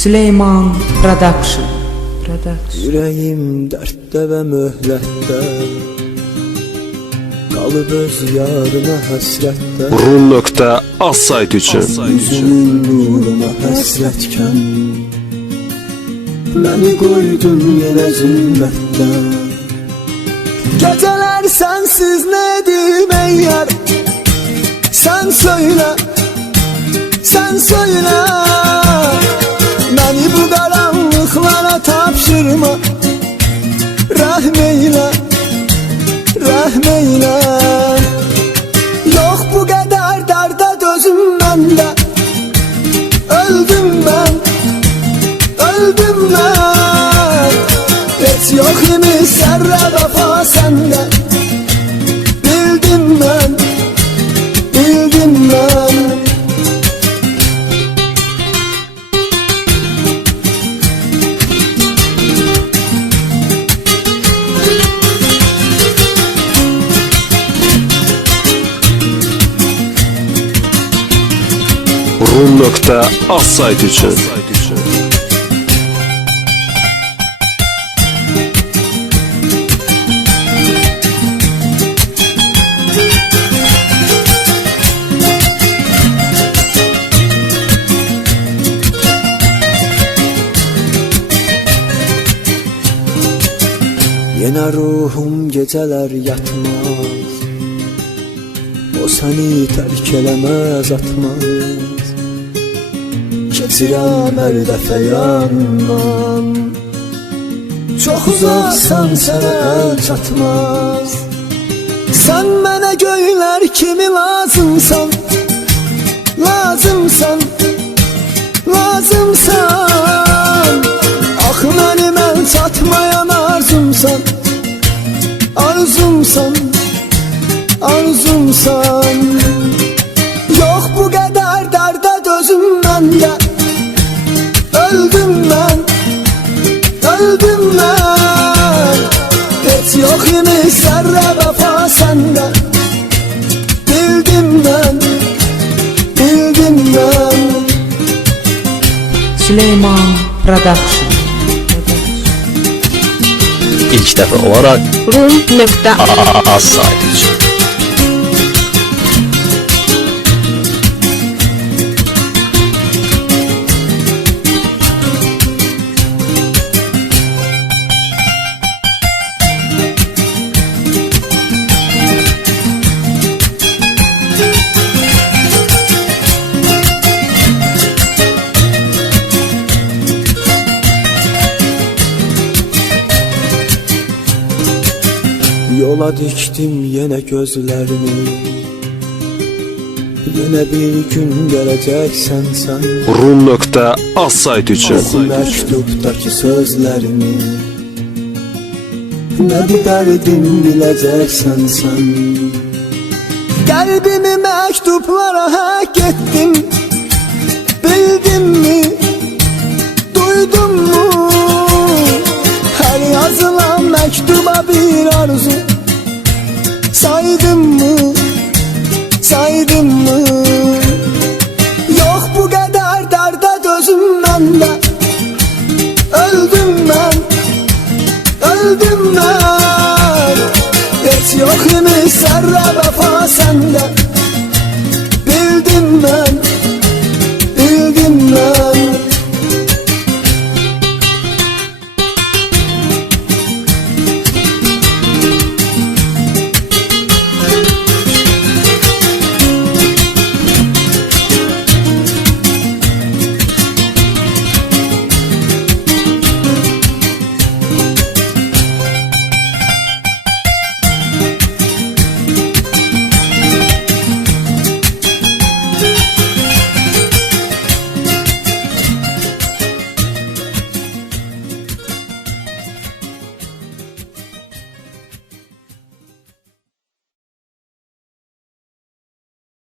Süleyman Production. Yüreğim dərtdə və möhlətdə, qalıb öz yarına həsrətdə. Rum.az sayt üçün Yüzünün nuruna həsrətkən, məni qoydun yenə zülmətdə. Gecələr sensiz nə edim ey yar, sen söyle, sen söyle. Məni bu qaranlıqlara tapşırma, rəhm eylə, rəhm eylə. Yox bu qədər dərdə dözüm məndə, öldüm mən, öldüm mən. Heç yox imiş zərrə vəfa səndə, bildim mən, bildim mən. Rum.az sayt üçün Yenə ruhum gecələr yatmaz, o səni tərk eləməz, atmaz. Keçirəm hər dəfə yandan, çox uzaqsan sənə əl çatmaz. Sən mənə göylər kimi lazımsan, lazımsan, lazımsan. Ax mənim əl çatmayan arzumsan, arzumsan, arzumsan. Yox bu qədər dərdə dözüm məndə, öldüm mən, öldüm mən. Heç yox imiş zərrə vəfa səndə, bildim mən, bildim mən. Süleyman Production. ilk dəfə olaraq Rum.az sayt üçün Yola dikdim yenə gözlərimi, yenə bir gün gələcəksən sən. Rum.az sayt üçün Oxu məktubdakı sözlərimi, nə bir dərdim biləcəksən sən. Qəlbimi məktublara həkk etdim, bildin mi, duydun mu? Hər yazılan məktuba bir arzu, saydım mı, saydım mı? Yox bu qədər dərdə dözüm məndə, öldüm mən, öldüm mən. Heç yox imiş zərrə vəfa səndə,